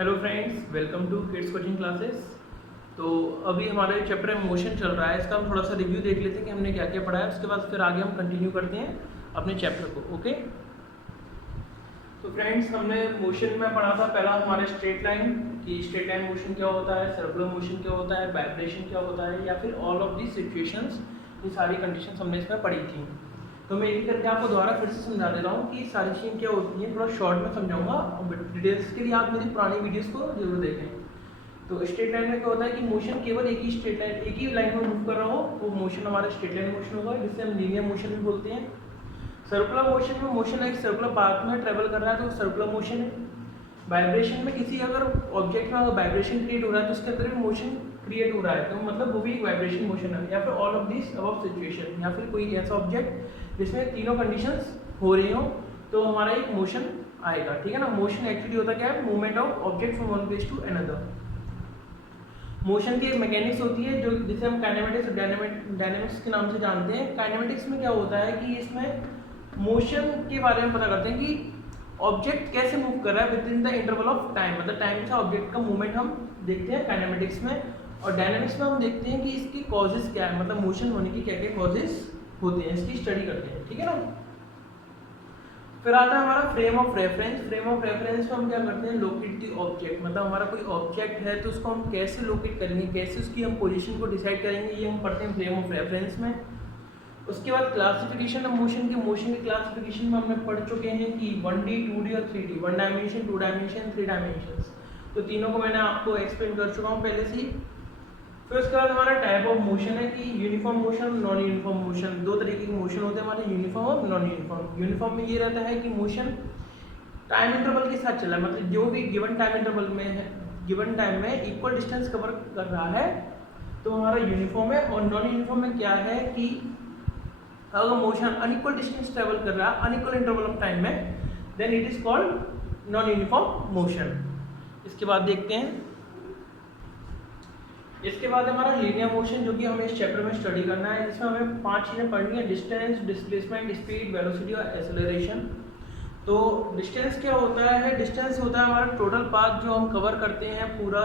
Hello friends, welcome to kids coaching classes. तो अभी हमारे चैप्टर में मोशन चल रहा है, इसका हम थोड़ा सा रिव्यू देख लेते हैं कि हमने क्या क्या पढ़ा है। उसके बाद फिर आगे हम कंटिन्यू करते हैं अपने चैप्टर को। ओके, तो फ्रेंड्स हमने मोशन में पढ़ा था पहला हमारे स्ट्रेट लाइन कि स्ट्रेट लाइन मोशन क्या होता है, सर्कुलर मोशन क्या होता है, वाइब्रेशन क्या होता है, या फिर ऑल ऑफ दी सिचुएशंस। ये सारी कंडीशंस हमने इसमें पढ़ी थी। तो मैं एक करके आपको दोबारा फिर से समझा दे रहा हूँ कि सारी चीज़ें क्या होती हैं, थोड़ा शॉर्ट में समझाऊंगा। डिटेल्स के लिए आप मेरी पुरानी वीडियोस को जरूर देखें। तो स्ट्रेट लाइन में क्या होता है कि मोशन केवल एक ही लाइन में मूव कर रहा हो, वो मोशन हमारा स्ट्रेट लाइन मोशन होगा, जिसे हम लीनियर मोशन भी बोलते हैं। सर्कुलर मोशन में मोशन एक सर्कुलर पाथ में ट्रेवल कर रहा है तो सर्कुलर मोशन है। वाइब्रेशन में किसी अगर ऑब्जेक्ट में अगर वाइब्रेशन क्रिएट हो रहा है तो उसके अंदर भी मोशन क्रिएट हो रहा है, तो मतलब वो भी एक वाइब्रेशन मोशन है। या फिर all of this above situation, या फिर कोई ऐसा ऑब्जेक्ट जिसमें तीनों कंडीशंस हो रही हो तो हमारा एक मोशन आएगा। ठीक है ना। मोशन एक्चुअली होता क्या है, movement of object from one place to another. Motion की एक मैकेनिक्स होती है जो जिसे हम काइनेमेटिक्स और डायनेमिक्स के नाम से जानते हैं। काइनेमेटिक्स में क्या होता है कि इसमें मोशन के बारे में पता करते हैं कि ऑब्जेक्ट कैसे मूव कर रहा है with in the interval of time, मतलब टाइम के साथ ऑब्जेक्ट का मूवमेंट हम देखते हैं काइनेमेटिक्स में। और डायनेमिक्स में हम देखते हैं कि इसकी कॉजेज क्या है, मतलब मोशन होने की क्या क्या कॉजेज होते हैं, इसकी स्टडी करते हैं। ठीक है ना। फिर आता है हमारा frame of reference. Frame of reference में हम क्या करते हैं, लोकेट दी ऑब्जेक्ट, मतलब हमारा कोई ऑब्जेक्ट है तो उसको हम कैसे लोकेट करेंगे, कैसे उसकी हम पोजीशन को डिसाइड करेंगे, ये हम पढ़ते हैं फ्रेम ऑफ रेफरेंस में। उसके बाद क्लासिफिकेशन ऑफ मोशन की क्लासिफिकेशन में हमने पढ़ चुके हैं कि 1D 2D और 3D, 1 डायमेंशन 2 डायमेंशन 3 डायमेंशंस। तो तीनों को मैंने आपको एक्सप्लेन कर चुका हूँ पहले से ही। फिर उसके बाद हमारा टाइप ऑफ मोशन है कि यूनिफॉर्म मोशन और नॉन यूनिफॉर्म मोशन। दो तरीके के मोशन होते हैं हमारे, यूनिफॉर्म और नॉन यूनिफॉर्म। यूनिफॉर्म में ये रहता है कि मोशन टाइम इंटरवल के साथ चला है, मतलब जो भी गिवन टाइम इंटरवल में है, गिवन टाइम में इक्वल डिस्टेंस कवर कर रहा है तो हमारा यूनिफॉर्म है। और नॉन यूनिफॉर्म में क्या है कि अगर मोशन अनइक्वल डिस्टेंस ट्रेवल कर रहा है अनइक्वल इंटरवल ऑफ टाइम में, then it is called non uniform motion. इसके बाद देखते हैं, इसके बाद हमारा लीनियर मोशन जो कि हमें इस चैप्टर में स्टडी करना है, जिसमें हमें 5 चीज़ें पढ़नी है: डिस्टेंस, डिस्प्लेसमेंट, स्पीड, वेलोसिटी और एक्सेलरेशन। तो डिस्टेंस क्या होता है, डिस्टेंस होता है हमारा टोटल पाथ जो हम कवर करते हैं पूरा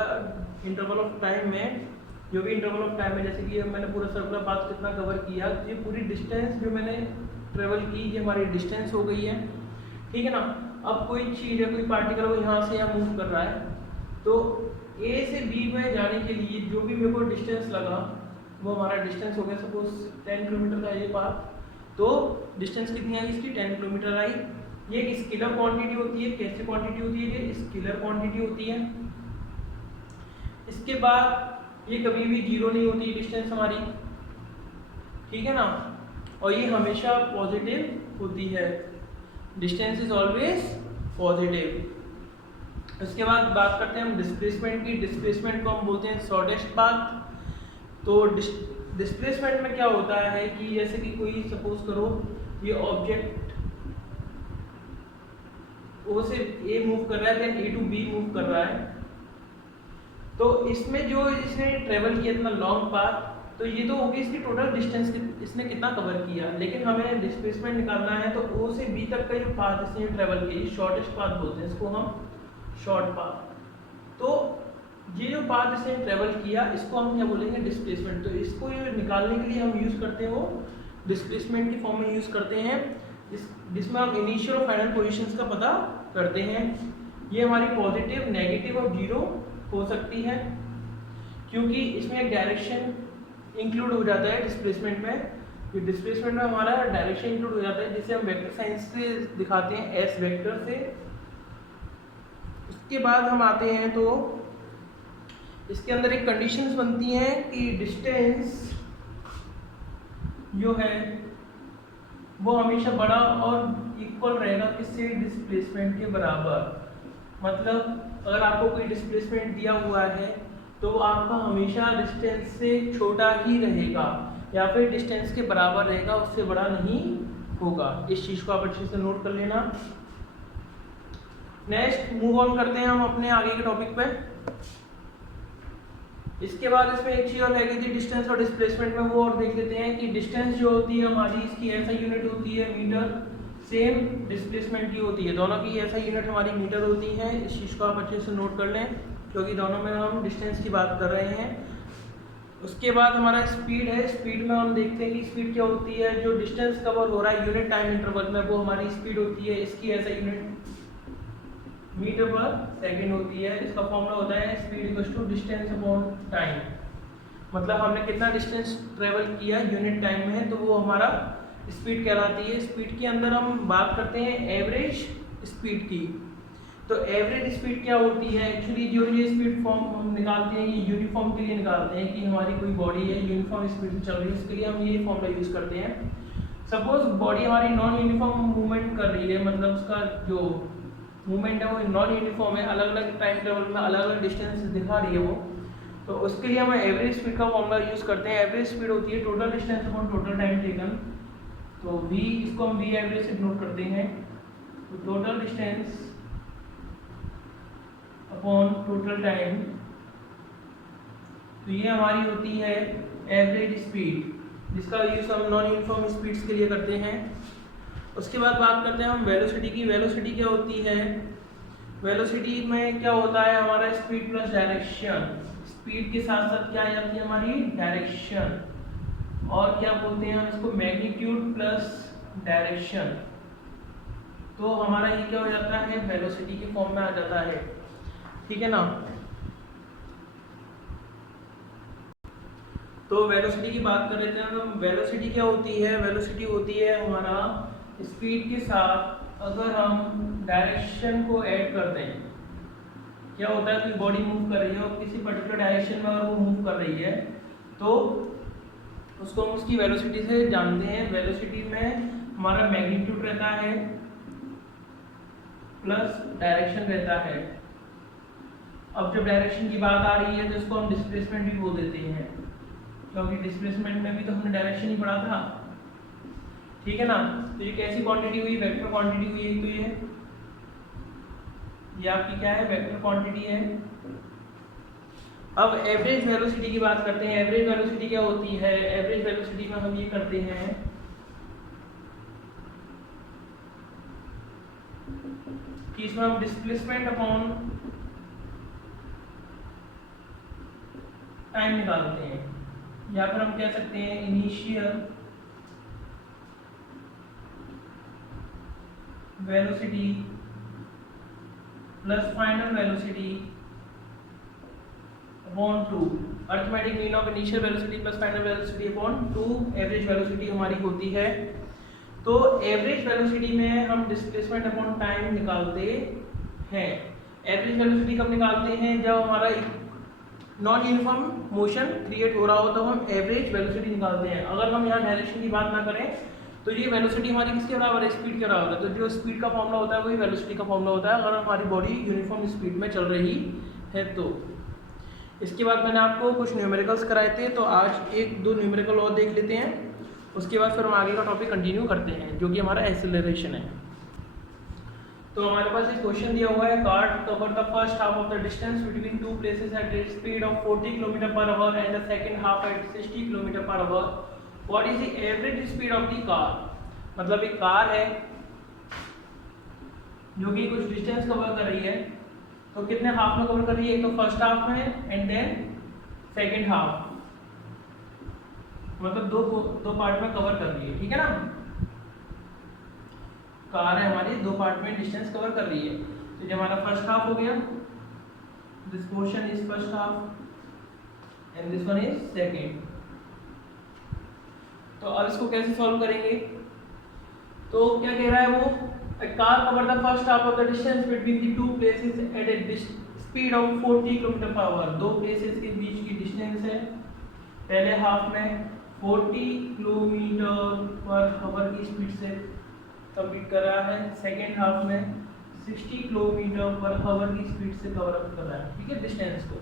इंटरवल ऑफ टाइम में। जो भी इंटरवल ऑफ टाइम में, जैसे कि मैंने पूरा सर्कुलर पाथ कितना कवर किया, ये पूरी डिस्टेंस जो मैंने ट्रेवल की ये हमारी डिस्टेंस हो गई है। ठीक है ना। अब कोई चीज़ है, कोई पार्टिकल वो यहाँ से यहाँ मूव कर रहा है, तो A से B में जाने के लिए जो भी मेरे को डिस्टेंस लगा वो हमारा डिस्टेंस हो गया। सपोज 10 किलोमीटर का ये पाथ, तो डिस्टेंस कितनी आई इसकी, 10 किलोमीटर आई। ये एक स्केलर क्वांटिटी होती है। कैसे क्वांटिटी होती है, ये स्केलर क्वांटिटी होती है। इसके बाद ये कभी भी जीरो नहीं होती डिस्टेंस हमारी, ठीक है ना। और ये हमेशा पॉजिटिव होती है, डिस्टेंस इज ऑलवेज पॉजिटिव। उसके बाद बात करते हैं हम डिस्प्लेसमेंट की। डिस्प्लेसमेंट को हम बोलते हैं शॉर्टेस्ट पाथ। तो डिस्प्लेसमेंट में क्या होता है कि जैसे कि कोई सपोज करो ये ऑब्जेक्ट O से A मूव कर रहा है, then A to B move कर रहा है, तो इसमें जो इसने ट्रेवल किया इतना लॉन्ग पाथ, तो ये तो होगी इसकी टोटल डिस्टेंस इसने कितना कवर किया। लेकिन हमें डिस्प्लेसमेंट निकालना है तो O से B तक का जो पाथ इसने ट्रेवल किया, शॉर्टेस्ट पाथ बोलते हैं इसको हम, शॉर्ट पाथ। तो ये जो पाथ इसने ट्रेवल किया इसको हम क्या बोलेंगे, डिस्प्लेसमेंट। तो इसको ये निकालने के लिए हम यूज़ करते हैं वो डिस्प्लेसमेंट की फॉर्म में यूज़ करते हैं, जिसमें हम इनिशियल और फाइनल पोजीशंस का पता करते हैं। ये हमारी पॉजिटिव, नेगेटिव और जीरो हो सकती है, क्योंकि इसमें एक डायरेक्शन इंक्लूड हो जाता है डिस्प्लेसमेंट में। डिस्प्लेसमेंट में हमारा डायरेक्शन इंक्लूड हो जाता है, जिसे हम वेक्टर साइंस से दिखाते हैं, एस वेक्टर से। उसके बाद हम आते हैं तो इसके अंदर एक कंडीशंस बनती हैं कि डिस्टेंस जो है वो हमेशा बड़ा और इक्वल रहेगा किससे, डिस्प्लेसमेंट के बराबर। मतलब अगर आपको कोई डिस्प्लेसमेंट दिया हुआ है तो आपका हमेशा डिस्टेंस से छोटा ही रहेगा, या फिर डिस्टेंस के बराबर रहेगा, उससे बड़ा नहीं होगा। इस चीज़ को आप अच्छे से नोट कर लेना। नेक्स्ट मूव ऑन करते हैं हम अपने आगे के टॉपिक पे। इसके बाद इसमें एक चीज़ और रह गई थी डिस्टेंस और डिस्प्लेसमेंट में, वो और देख लेते हैं कि डिस्टेंस जो होती है हमारी, इसकी ऐसा यूनिट होती है मीटर, सेम डिस्प्लेसमेंट की होती है, दोनों की ऐसा यूनिट हमारी मीटर होती है। इस चीज़ को आप अच्छे से नोट कर लें क्योंकि दोनों में हम डिस्टेंस की बात कर रहे हैं। उसके बाद हमारा स्पीड है। स्पीड में हम देखते हैं कि स्पीड क्या होती है, जो डिस्टेंस कवर हो रहा है यूनिट टाइम इंटरवल में वो हमारी स्पीड होती है। इसकी ऐसा यूनिट मीटर पर सेकेंड होती है। इसका फॉर्मूला होता है speed equals to distance upon time, मतलब हमने कितना डिस्टेंस ट्रेवल किया यूनिट टाइम में है तो वो हमारा स्पीड कहलाती है। स्पीड के अंदर हम बात करते हैं एवरेज स्पीड की। तो एवरेज स्पीड क्या होती है, एक्चुअली जो ये स्पीड फॉर्म हम निकालते हैं ये यूनिफॉर्म के लिए निकालते हैं कि हमारी कोई बॉडी है यूनिफॉर्म स्पीड में चल रही है, इसके लिए हम ये फॉर्मूला यूज़ करते हैं। सपोज बॉडी हमारी नॉन यूनिफॉर्म मूवमेंट कर रही है, मतलब उसका जो मूवमेंट है वो नॉन यूनिफॉर्म है, अलग अलग टाइम टेबल में अलग अलग डिस्टेंस दिखा रही है वो, तो उसके लिए हम एवरेज स्पीड का फॉर्मूला यूज़ करते हैं। एवरेज स्पीड होती है total distance upon total time taken. तो v इसको हम v एवरेज से नोट करते हैं, तो total distance upon total time, तो ये हमारी होती है एवरेज स्पीड, जिसका यूज़ हम नॉन यूनिफॉर्म स्पीड्स के लिए करते हैं। उसके बाद बात करते हैं हम वेलोसिटी की। वेलोसिटी क्या होती है, वेलोसिटी में क्या होता है हमारा स्पीड प्लस डायरेक्शन। स्पीड के साथ साथ क्या आ जाती है हमारी डायरेक्शन, और क्या बोलते हैं हम इसको मैग्नीट्यूड प्लस डायरेक्शन। तो हमारा ये क्या हो जाता है वेलोसिटी के फॉर्म में आ जाता है, ठीक है ना। तो वेलोसिटी की बात कर लेते हैं हम। वेलोसिटी क्या होती है, वेलोसिटी होती है हमारा स्पीड के साथ अगर हम डायरेक्शन को ऐड कर दें। क्या होता है कोई बॉडी मूव कर रही है और किसी पर्टिकुलर डायरेक्शन में अगर वो मूव कर रही है तो उसको हम उसकी वेलोसिटी से जानते हैं। वेलोसिटी में हमारा मैग्नीट्यूड रहता है प्लस डायरेक्शन रहता है। अब जब डायरेक्शन की बात आ रही है तो इसको हम डिस्प्लेसमेंट भी बोल देते हैं, क्योंकि डिस्प्लेसमेंट में भी तो हमने डायरेक्शन ही पढ़ा था, ठीक है ना। तो ये कैसी क्वांटिटी हुई, वेक्टर क्वांटिटी हुई। तो ये आपकी क्या है वेक्टर क्वांटिटी है। अब एवरेज वेलोसिटी की बात करते हैं। एवरेज वेलोसिटी क्या होती है, एवरेज वेलोसिटी में हम ये करते हैं कि इसमें हम डिस्प्लेसमेंट अपॉन टाइम निकालते हैं, या फिर हम कह सकते हैं initial velocity plus final velocity upon 2। Arithmetic mean of initial velocity plus final velocity upon 2 average velocity हमारी होती है। तो एवरेज वेलोसिटी में हम डिस्प्लेसमेंट अपॉन टाइम निकालते हैं। एवरेज वेलोसिटी कब निकालते हैं, जब हमारा नॉन यूनिफॉर्म मोशन क्रिएट हो रहा हो तो हम एवरेज वेलोसिटी निकालते हैं। अगर हम यहाँ डायरेक्शन की बात ना करें तो ये वेलोसिटी हमारी किसके बराबर है, स्पीड के बराबर है। तो जो स्पीड का फॉर्मूला होता है वही वेलोसिटी का फॉर्मूला होता है, अगर हमारी बॉडी यूनिफॉर्म स्पीड में चल रही है तो। इसके बाद मैंने आपको कुछ न्यूमेरिकल्स कराए थे, तो आज एक दो न्यूमेरिकल और देख लेते हैं, उसके बाद फिर हम आगे का टॉपिक कंटिन्यू करते हैं जो कि हमारा एक्सेलरेशन है। तो हमारे पास एक क्वेश्चन दिया हुआ है, car cover the first half of the distance between two places at a speed of 40 km/h and the second half at 60 km/h। What is the average speed of the car. मतलब एक car है जो कि कुछ distance cover कर रही है, तो कितने हाफ में कवर कर रही है, एक तो फर्स्ट हाफ में एंड देन सेकंड हाफ, मतलब दो पार्ट में कवर कर रही है, ठीक है ना। कार है हमारी दो पार्ट में डिस्टेंस कवर कर रही है। तो जब हमारा फर्स्ट हाफ हो गया, this portion is first half and this one is second. तो अब इसको कैसे सॉल्व करेंगे, तो क्या कह रहा है वो, a car covered the first half of the distance between the two places at a speed of 40 km/h। दो प्लेसेस के बीच की डिस्टेंस है, पहले हाफ में 40 km/h की स्पीड से कंप्लीट कर रहा है, सेकेंड हाफ में 60 km/h की स्पीड से कवर अप कर रहा है, ठीक है, डिस्टेंस को।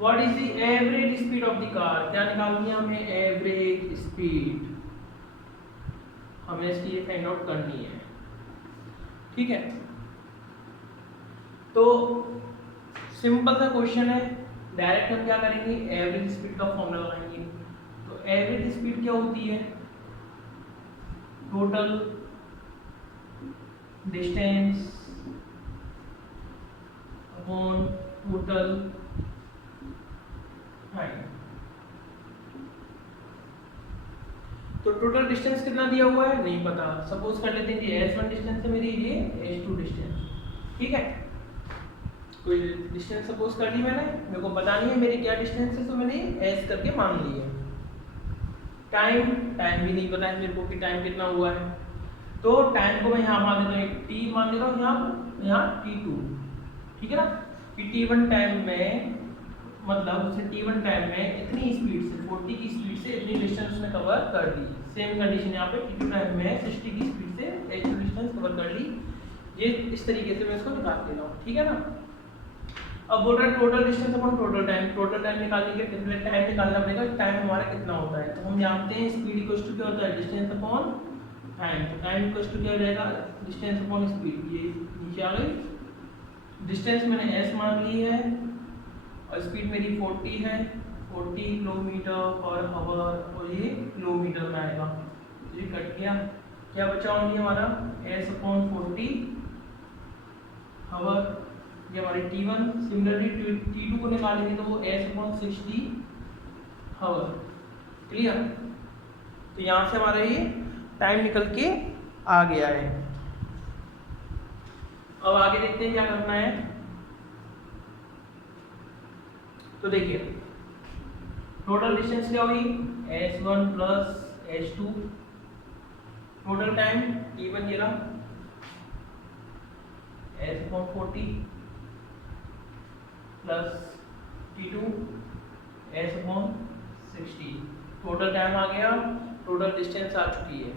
What is the average speed of the car, क्या निकालनी है हमें, एवरेज स्पीड, हमें इसकी ये फाइंड आउट करनी है, ठीक है। तो सिंपल सा क्वेश्चन है, डायरेक्ट हम क्या करेंगे, एवरेज स्पीड का फॉर्मूला लगाएंगे। तो एवरेज स्पीड क्या होती है, total distance upon total height. तो टोटल डिस्टेंस कितना दिया हुआ है नहीं पता, सपोज कर लेते हैं कि S1 डिस्टेंस है मेरी, ये S2 डिस्टेंस, ठीक है। कोई डिस्टेंस सपोज कर ली मैंने, मेरे को पता नहीं है मेरी क्या डिस्टेंस है, तो मैंने S करके मान ली है। टाइम भी नहीं पता है मेरे को कि टाइम कितना हुआ है, तो टाइम को मैं यहाँ मान लेता हूँ T मान लेता हूँ यहाँ T2, ठीक है ना। कि T1 टाइम में मतलब उसने T1 टाइम में इतनी स्पीड से 40 की स्पीड से इतनी डिस्टेंस उसने कवर कर दी। सेम कंडीशन यहाँ पे T2 टाइम में 60 की स्पीड से H2 डिस्टेंस कवर कर ली। ये इस तरीके से मैं इसको निकाल देता हूँ, ठीक है ना। अब बोल रहा है total distance upon total time. Total time निकालने के लिए टाइम निकालना पड़ेगा, टाइम हमारा कितना होता है। तो हम जानते हैं स्पीड इक्वल टू क्या होता है, डिस्टेंस अपॉन टाइम। तो टाइम इक्वल टू क्या हो जाएगा, डिस्टेंस अपॉन स्पीड। ये नीचे आ गई। डिस्टेंस मैंने s मान ली है और स्पीड मेरी 40 है, 40 किलोमीटर पर आवर, और ये किलोमीटर में आएगा। ये कट गया, क्या बचा ओनली हमारा s अपॉन 40 आवर, ये हमारी T1। सिमिलरली T2 को निकालेंगे तो वो s अपॉन 60 आवर। क्लियर। तो यहाँ से हमारा ये टाइम निकल के आ गया है। अब आगे देखते हैं क्या करना है। तो देखिए टोटल डिस्टेंस क्या हुई, s1 plus s2। Total time T1 ये रहा, s upon 40 plus T2 s upon 60। Total time आ गया, टोटल डिस्टेंस आ चुकी है।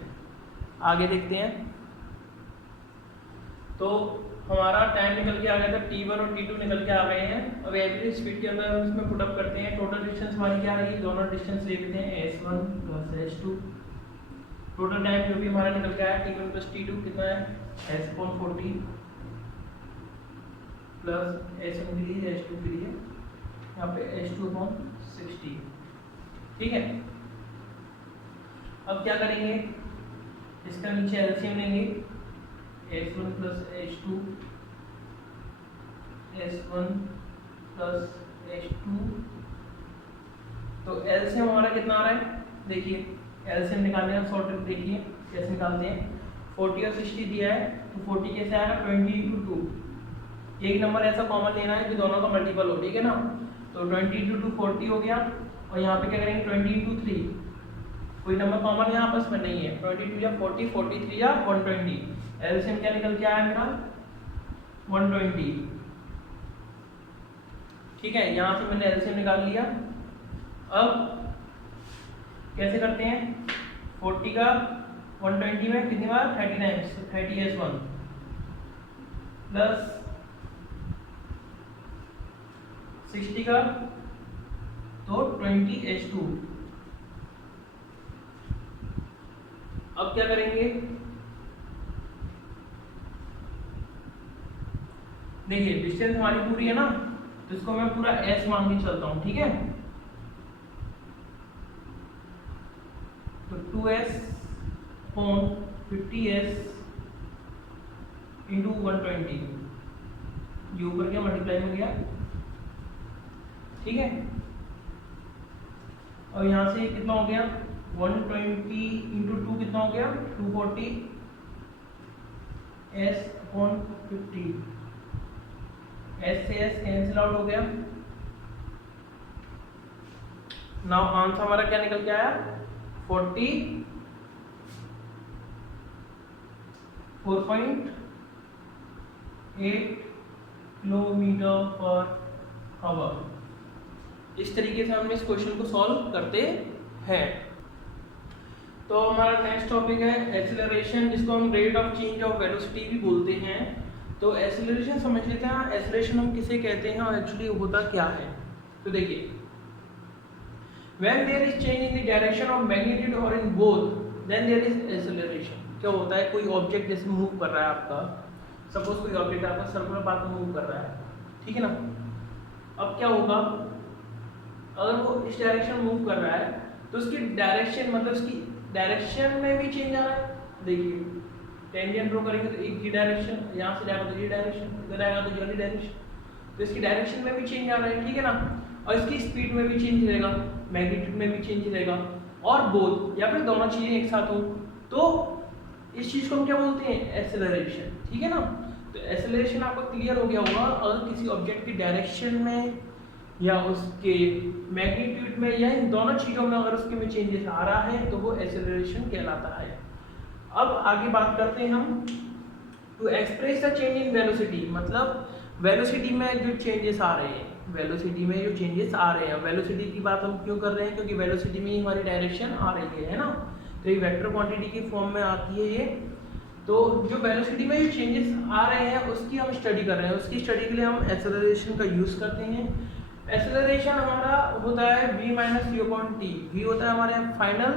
आगे देखते हैं। तो हमारा टाइम निकल के आ गया था, T1 और T2 निकल के आ गए हैं। अब एवरेज स्पीड के अंदर हम इसमें पुटअप करते हैं। टोटल डिस्टेंस हमारी क्या रही, दोनों डिस्टेंस ले लेते हैं s1 plus s2। Total time जो भी हमारा निकल के आया T1 प्लस T2 कितना है, s अपॉन 40 प्लस s1 के लिए s2 के लिए यहाँ पे s2 अपॉन 60, ठीक है। अब क्या करेंगे, इसका नीचे एलसीएम लेंगे, s1 plus s2, s1 plus s2। तो एलसीएम हमारा कितना आ रहा है, देखिए एलसीएम निकालने का शॉर्ट ट्रिक देखिए कैसे निकालते हैं। 40 और 60 दिया है तो 40 कैसे आएगा, 20 × 2। एक नंबर ऐसा कॉमन लेना है कि दोनों का मल्टीपल हो, ठीक है ना। तो 20 × 2 40 हो गया, और यहाँ पे क्या करेंगे 20 × 3। कोई नंबर कॉमन यहाँ आपस में नहीं है, 22 या 40, 43 या 120। एलसीएम क्या निकल के आया मेरा 120, ठीक है। यहाँ से मैंने एलसीएम निकाल लिया। अब कैसे करते हैं, 40 का 120 में कितनी बार 30 टाइम्स, 30 s1 प्लस 60 का तो 20 s2। अब क्या करेंगे, देखिए डिस्टेंस हमारी पूरी है ना, तो इसको मैं पूरा s मान के चलता हूं, ठीक है। तो 2s अपॉन 50s इंटू 120, ये ऊपर क्या मल्टीप्लाई में गया, ठीक है। और यहाँ से कितना हो गया 120 इंटू 2 कितना हो गया 240 s अपॉन 50। s से s कैंसिल आउट हो गया। नाउ आंसर हमारा क्या निकल के आया 4.8 किलोमीटर पर आवर। इस तरीके से हम इस क्वेश्चन को सॉल्व करते हैं। तो हमारा नेक्स्ट टॉपिक है एक्सेलरेशन, जिसको हम rate of change of velocity भी बोलते हैं। तो एक्सेलरेशन समझ लेते हैं, एक्सेलरेशन हम किसे कहते हैं और एक्चुअली होता क्या है। तो देखिए when there is change in the direction of magnitude or in both then there is acceleration। क्या होता है, कोई ऑब्जेक्ट जैसे मूव कर रहा है आपका, सपोज कोई ऑब्जेक्ट आपका सर्कुलर पाथ में मूव कर रहा है, ठीक है ना। अब क्या होगा, अगर वो इस डायरेक्शन मूव कर रहा है तो उसकी डायरेक्शन मतलब उसकी डायरेक्शन में भी चेंज आ रहा है। देखिए टेंजेंट ड्रॉ करेंगे तो एक जी डायरेक्शन, यहाँ से जाएगा तो ये डायरेक्शन, इधर आएगा तो ये डायरेक्शन, तो इसकी डायरेक्शन में भी चेंज आ रहा है, ठीक है ना। और इसकी स्पीड में भी चेंज रहेगा, मैग्नीट्यूड में भी चेंज रहेगा, और बोथ या फिर दोनों चीज़ें एक साथ हो तो इस चीज़ को हम क्या बोलते हैं, एक्सेलरेशन, ठीक है ना। तो एक्सेलरेशन आपको क्लियर हो गया होगा, अगर किसी ऑब्जेक्ट की डायरेक्शन में या उसके मैग्नीट्यूड में या इन दोनों चीज़ों में अगर उसके में चेंजेस आ रहा है तो वो एक्सेलरेशन कहलाता है। अब आगे बात करते हैं हम, to express the change in velocity, मतलब वेलोसिटी में जो चेंजेस आ रहे हैं, वेलोसिटी में जो चेंजेस आ रहे हैं, वेलोसिटी की बात हम क्यों कर रहे हैं, क्योंकि वेलोसिटी में ही हमारी डायरेक्शन आ रही है ना, तो ये वेक्टर क्वांटिटी की फॉर्म में आती है ये। तो जो वेलोसिटी में जो चेंजेस आ रहे हैं उसकी हम स्टडी कर रहे हैं, उसकी स्टडी के लिए हम एक्सेलरेशन का यूज़ करते हैं। एक्सेलरेशन हमारा होता है v minus U upon T, v होता है हमारे final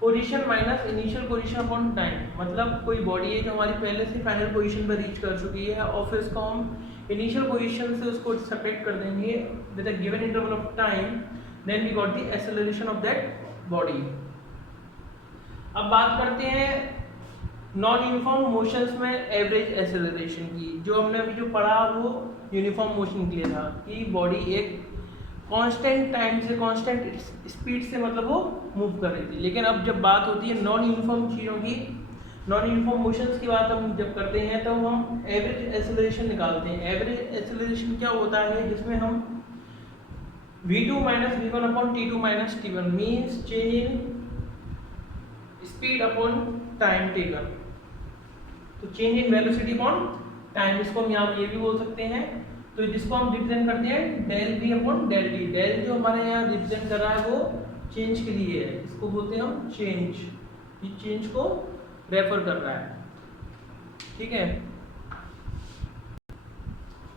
position minus initial position upon time, मतलब कोई बॉडी है जो हमारी पहले से फाइनल पोजीशन पर रीच कर चुकी है और फिर इसको हम इनिशियल पोजीशन से उसको सेपरेट कर देंगे with a given interval of time, then we got the acceleration of that body. अब बात करते हैं नॉन यूनिफॉर्म मोशंस में एवरेज एक्सेलरेशन की। जो हमने अभी जो पढ़ा वो यूनिफॉर्म मोशन के लिए था कि बॉडी एक कांस्टेंट टाइम से कांस्टेंट स्पीड से मतलब वो मूव कर रही थी, लेकिन अब जब बात होती है नॉन यूनिफॉर्म चीज़ों की, नॉन यूनिफॉर्म मोशंस की बात हम जब करते हैं तो हम एवरेज एक्सेलरेशन निकालते हैं। एवरेज एक्सेलरेशन क्या होता है, जिसमें हम v2 minus v1 upon t2 minus t1 means change in speed upon time taken, तो change in velocity upon time, इसको हम यहाँ ये भी बोल सकते हैं। तो जिसको हम रिप्रेजेंट करते हैं del v upon del T, del जो हमारे यहाँ रिप्रेजेंट कर रहा है वो चेंज के लिए है, इसको बोलते हैं हम चेंज, ये चेंज को रेफर कर रहा है, ठीक है।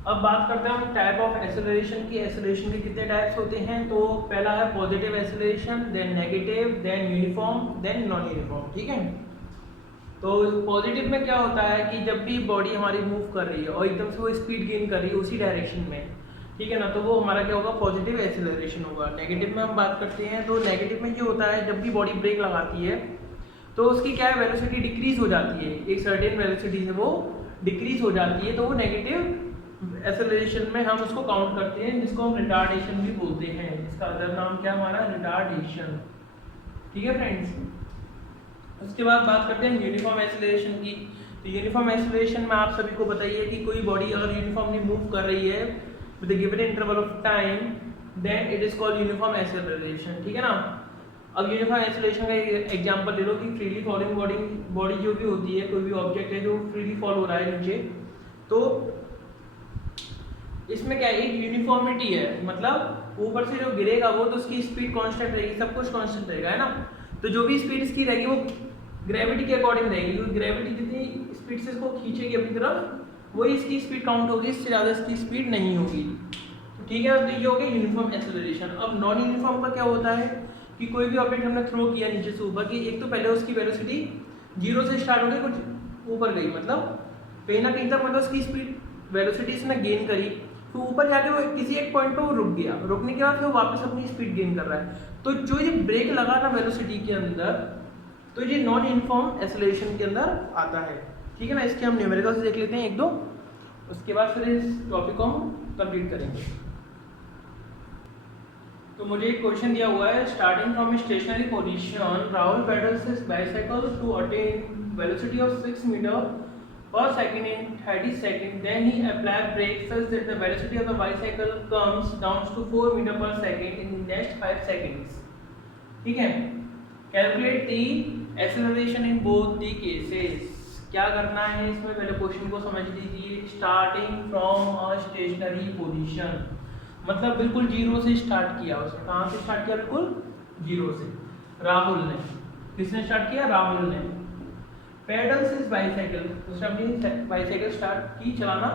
अब बात करते हैं हम टाइप ऑफ एक्सेलरेशन की। एक्सेलरेशन के कितने टाइप्स होते हैं, तो पहला है positive acceleration, then negative, then uniform, then non uniform, ठीक है। तो पॉजिटिव में क्या होता है कि जब भी बॉडी हमारी मूव कर रही है और एकदम से वो स्पीड गेन कर रही है उसी डायरेक्शन में, ठीक है ना, तो वो हमारा क्या होगा, पॉजिटिव एक्सेलरेशन होगा। नेगेटिव में हम बात करते हैं तो नेगेटिव में क्या होता है, जब भी बॉडी ब्रेक लगाती है तो उसकी क्या है, वेलोसिटी डिक्रीज हो जाती है, एक सर्टेन वेलोसिटी से वो डिक्रीज हो जाती है, तो वो नेगेटिव एक्सेलरेशन में हम उसको काउंट करते हैं, जिसको हम रिटार्डेशन भी बोलते हैं। इसका अदर नाम क्या हमारा, रिटार्डेशन, ठीक है फ्रेंड्स। उसके बाद बात करते हैं यूनिफॉर्म एक्सेलरेशन की। तो यूनिफॉर्म एक्सेलरेशन में आप सभी को बताइए कि कोई बॉडी अगर यूनिफॉर्मली मूव कर रही है with a given interval of time, then it is called uniform acceleration, ठीक है ना। अब यूनिफॉर्म एक्सेलरेशन का एक एग्जांपल ले लो कि फ्रीली फॉलिंग बॉडी जो भी होती है, कोई भी ऑब्जेक्ट है जो फ्रीली फॉल हो रहा है नीचे, तो इसमें क्या है, एक यूनिफॉर्मिटी है, मतलब ऊपर से जो गिरेगा वो तो उसकी स्पीड कांस्टेंट रहेगी, सब कुछ कांस्टेंट रहेगा, है ना। तो जो भी स्पीड इसकी रहेगी वो ग्रेविटी के अकॉर्डिंग रहेगी, क्योंकि ग्रेविटी जितनी स्पीड से इसको खींचेगी अपनी तरफ वही इसकी स्पीड काउंट होगी, इससे ज़्यादा इसकी स्पीड नहीं होगी, ठीक है। तो ये हो गया यूनिफॉर्म एक्सेलरेशन। अब नॉन यूनिफॉर्म का क्या होता है कि कोई भी ऑब्जेक्ट हमने थ्रो किया नीचे से ऊपर की, एक तो पहले उसकी वेलोसिटी 0 से स्टार्ट हो गई, कुछ ऊपर गई, मतलब कहीं ना कहीं तक मतलब उसकी स्पीड वेलोसिटी इसने गेन करी, तो ऊपर जाके वो किसी एक पॉइंट पे वो रुक गया, रुकने के बाद फिर वापस अपनी स्पीड गेन कर रहा है। तो जो ये ब्रेक लगा ना वेलोसिटी के अंदर, तो ये नॉन यूनिफॉर्म एक्सेलरेशन के अंदर आता है, ठीक है ना। इसके हम न्यूमेरिकल्स देख लेते हैं एक दो, उसके बाद फिर इस टॉपिक को हम कंप्लीट करेंगे। तो मुझे एक क्वेश्चन दिया हुआ है, starting from stationary position Rahul pedals his bicycle to attain velocity of 6 metre per second in 30 seconds, then he applied brakes such that the velocity of the bicycle comes down to 4 meter per second in the next 5 seconds, ठीक है। Calculate the acceleration in both the cases। क्या करना है इसमें, पहले question को समझ लीजिए। Starting from a stationary position, मतलब बिल्कुल जीरो से स्टार्ट किया उसने, कहाँ से स्टार्ट किया, बिल्कुल जीरो से। राहुल ने, किसने स्टार्ट किया, राहुल ने। पेडल्स इज बाइसाइकिल, उसने अपनी बाइसाइकिल स्टार्ट की चलाना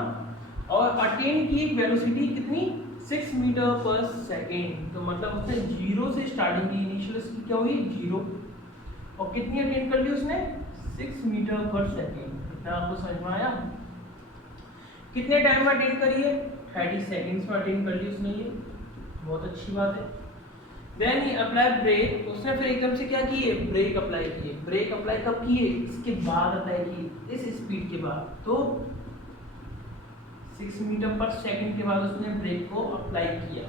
और अटेन की वेलोसिटी कितनी, 6 मीटर पर सेकेंड, तो मतलब उसने जीरो से स्टार्टिंग की, इनिशियल उसकी क्या हुई, जीरो, और कितनी अटेन कर ली उसने, 6 मीटर पर सेकेंड। इतना आपको समझ में आया। कितने टाइम में अटेन करी है, 30 सेकेंड्स में अटेन कर ली उसने, ये बहुत अच्छी बात है। देन ही अप्लाई ब्रेक, उसने फिर एकदम से क्या किए, ब्रेक अप्लाई किए। ब्रेक अप्लाई कब किए, इसके बाद अप्लाई किए, इस स्पीड के बाद। तो 6 मीटर पर सेकंड के बाद उसने ब्रेक को अप्लाई किया,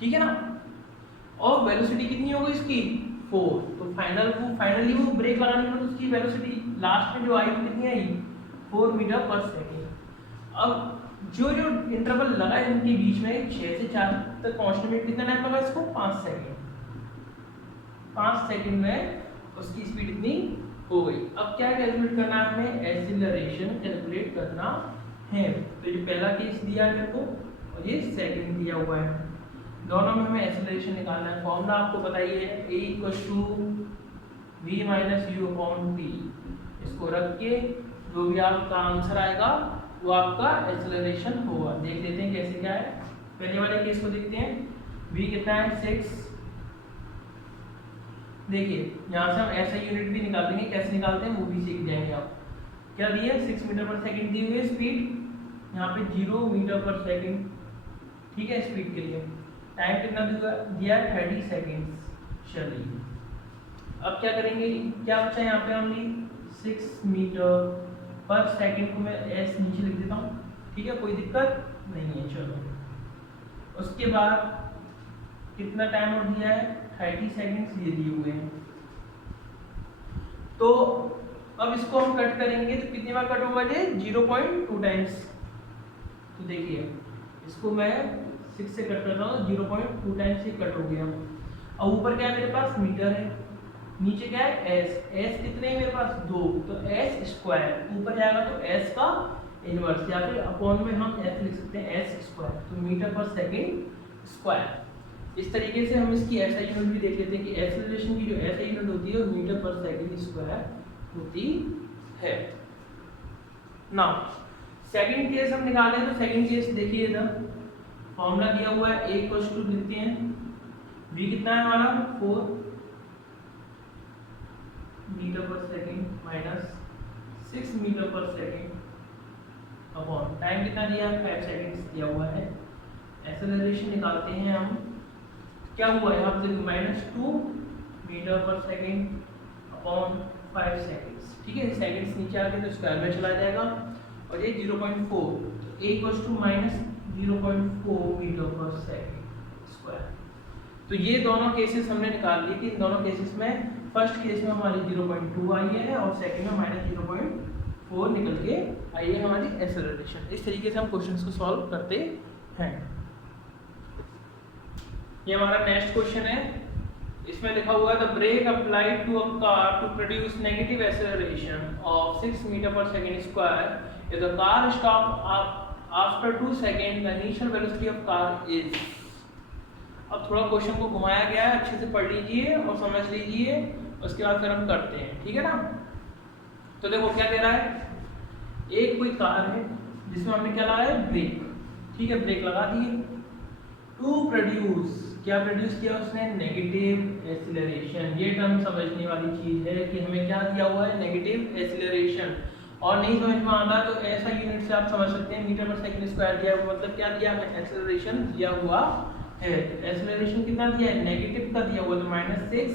ठीक है ना। और वेलोसिटी कितनी हो गई इसकी 4। तो फाइनली वो ब्रेक लगाने के बाद उसकी वेलोसिटी लास्ट में जो आई वो कितनी आई 4 मीटर पर सेकंड। अब जो इंटरवल लगा है इनके बीच में 6 से 4 तक पहुंचने में कितना टाइम लगा इसको 5 सेकंड। 5 सेकंड में उसकी स्पीड इतनी हो गई। अब क्या कैलकुलेट करना है हमें, एक्सीलरेशन कैलकुलेट करना है। तो ये पहला केस दिया है मेरे को और ये सेकंड दिया हुआ है, दोनों में हमें एक्सीलरेशन निकालना है। फॉर्मूला आपको बताइए a = v - u/t। इसको रख के जो भी आपका आंसर आएगा वो आपका एक्सीलरेशन होगा। देख लेते हैं कैसे क्या है। पहले वाले केस को देखते हैं, v कितना है 6। देखिए यहाँ से हम ऐसा यूनिट भी निकाल देंगे, कैसे निकालते हैं वो भी सीख जाएंगे आप। क्या दिया 6 मीटर पर सेकंड दी हुई है स्पीड, यहाँ पे 0 मीटर पर सेकंड, ठीक है। स्पीड के लिए टाइम कितना दिया है 30 सेकंड्स। चलिए अब क्या करेंगे, क्या बचा यहाँ पे ओनली 6 मीटर पर सेकंड को मैं s नीचे लिख देता हूँ, ठीक है, कोई दिक्कत नहीं है। चलो उसके बाद कितना टाइम और दिया है 30 सेकंड्स ये दिए हुए हैं। तो अब इसको हम कट करेंगे तो कितनी बार कट होगा ये 0.2 टाइम्स। तो देखिए इसको मैं 6 से कट कर रहा हूँ, 0.2 टाइम्स से कट हो गया। अब ऊपर क्या है मेरे पास मीटर है, नीचे क्या है s कितने है मेरे पास 2, तो s²। ऊपर जाएगा तो s का इनवर्स या फिर अपॉन में हम s लिख सकते हैं s², तो मीटर पर सेकंड स्क्वायर। इस तरीके से हम इसकी ऐसा यूनिट भी देख लेते हैं कि एक्सीलरेशन की जो ऐसा यूनिट होती है वो मीटर पर सेकंड स्क्वायर होती है ना। सेकंड केस हम निकाले तो सेकंड केस देखिए इधर फॉर्मूला दिया हुआ है, a = लिखते हैं v कितना है हमारा 4 metre per second minus 6 metre per second upon time कितना दिया है 5 सेकंड्स दिया हुआ है। एक्सेलरेशन निकालते हैं हम, क्या हुआ यहाँ पे -2 metre per second upon 5 seconds, ठीक है। सेकंड्स नीचे आ गए तो स्क्वायर में चला जाएगा और ये 0.4, तो a = -0.4 metre per second square. तो ये दोनों केसेस हमने निकाल लिए कि इन दोनों केसेस में फर्स्ट केस में हमारी 0.2 आई है और सेकंड में -0.4 निकल के आई है हमारी एक्सेलरेशन। इस तरीके से हम क्वेश्चंस को सॉल्व करते हैं। ये हमारा नेक्स्ट क्वेश्चन है, इसमें लिखा हुआ है the brake applied to a car to produce negative acceleration of 6 metre per second square if the car stop after 2 second the initial velocity of car is. अब थोड़ा क्वेश्चन को घुमाया गया है, अच्छे से पढ़ लीजिए और समझ लीजिए, उसके बाद फिर हम करते हैं, ठीक है ना। तो देखो क्या कह रहा है, एक कोई कार है जिसमें हमने क्या लगाया है ब्रेक, ठीक है, ब्रेक लगा दिए। टू प्रोड्यूस, क्या प्रोड्यूस किया उसने नेगेटिव एक्सीलरेशन। ये टर्म समझने वाली चीज है कि हमें क्या दिया हुआ है नेगेटिव एक्सीलरेशन। और नहीं समझ में आता तो ऐसा यूनिट से आप समझ सकते हैं मीटर पर सेकंड स्क्वायर दिया हुआ, मतलब क्या दिया हमें एक्सीलरेशन दिया हुआ है। एक्सीलरेशन कितना दिया है नेगेटिव का दिया हुआ, तो -6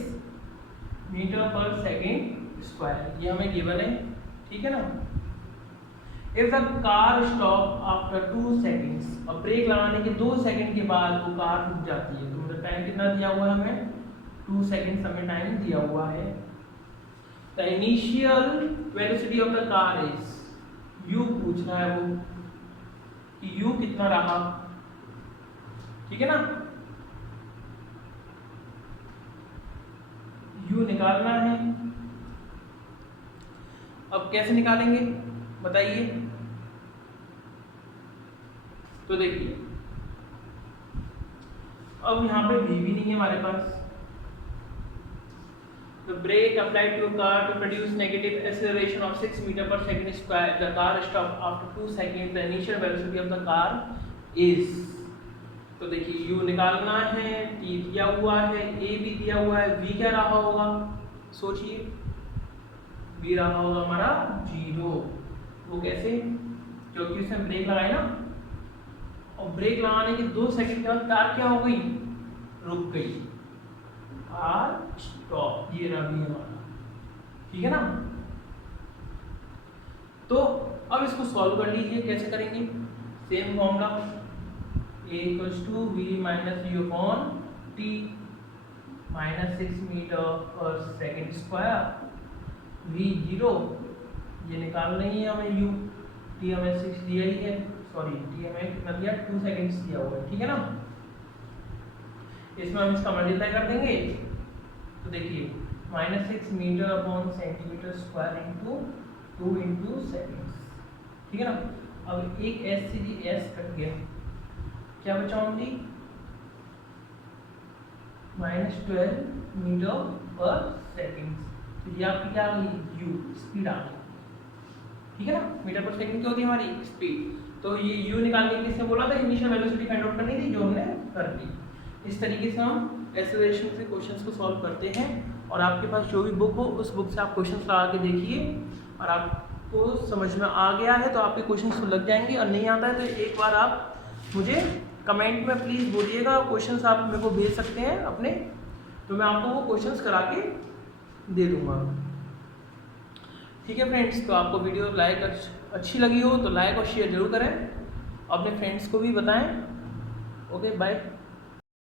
मीटर पर सेकंड स्क्वायर ये हमें गिवन है, ठीक है ना। If the car stop after 2 seconds, और ब्रेक लगाने के 2 सेकंड के बाद वो कार रुक जाती है, तो मतलब टाइम कितना दिया हुआ है हमें 2 सेकंड हमें टाइम दिया हुआ है। The initial velocity of the car is u, पूछ रहा है वो कि u कितना रहा, ठीक है ना। u निकालना है। अब कैसे निकालेंगे बताइए। तो देखिए अब यहाँ पे v भी नहीं है हमारे पास। The brake applied to a car to produce negative acceleration of 6 meter per second square. The car stopped after 2 seconds. The initial velocity of the car is. तो देखिए u निकालना है, t दिया हुआ है, a भी दिया हुआ है, v क्या रहा होगा सोचिए, v रहा होगा हमारा 0। वो कैसे, क्योंकि उसने ब्रेक लगाई ना, और ब्रेक लगाने के 2 सेकंड के बाद कार क्या हो गई रुक गई, आर स्टॉप, ये रहा भी हमारा, ठीक है ना। तो अब इसको सॉल्व कर लीजिए, कैसे करेंगे, same formula a equals to V minus U upon T minus 6 metre per second square, V 0, ये निकाल नहीं है हमें u, टी हमें 6 दिया ही है, सॉरी टी हमें कितना दिया 2 सेकेंड्स दिया हुआ है, ठीक है ना। इसमें हम इसका मल्टीप्लाई कर देंगे, तो देखिए minus 6 metre upon centimetre square into 2 into seconds, ठीक है ना। अब एक एस से जी एस कट गया, क्या बचा only minus 12 metre per second, तो ये आपकी क्या आ गई यू, स्पीड आ गई, ठीक है ना। मीटर पर सेकेंड क्या होती है हमारी स्पीड, तो ये यू निकालने के लिए इसने बोला था इनिशियल वेलोसिटी फाइंड आउट करनी थी, जो हमने कर ली। इस तरीके से हम एक्सेलरेशन से क्वेश्चंस को सॉल्व करते हैं, और आपके पास जो भी बुक हो उस बुक से आप क्वेश्चंस लगा के देखिए, और आपको समझ में आ गया है तो आपके क्वेश्चंस तो लग जाएंगे, और नहीं आता है तो एक बार आप मुझे कमेंट में प्लीज़ बोलिएगा, क्वेश्चंस आप मेरे को भेज सकते हैं अपने, तो मैं आपको वो क्वेश्चंस करा के दे दूँगा, ठीक है फ्रेंड्स। तो आपको वीडियो लाइक अच्छी लगी हो तो लाइक और शेयर जरूर करें, अपने फ्रेंड्स को भी बताएं। Okay bye.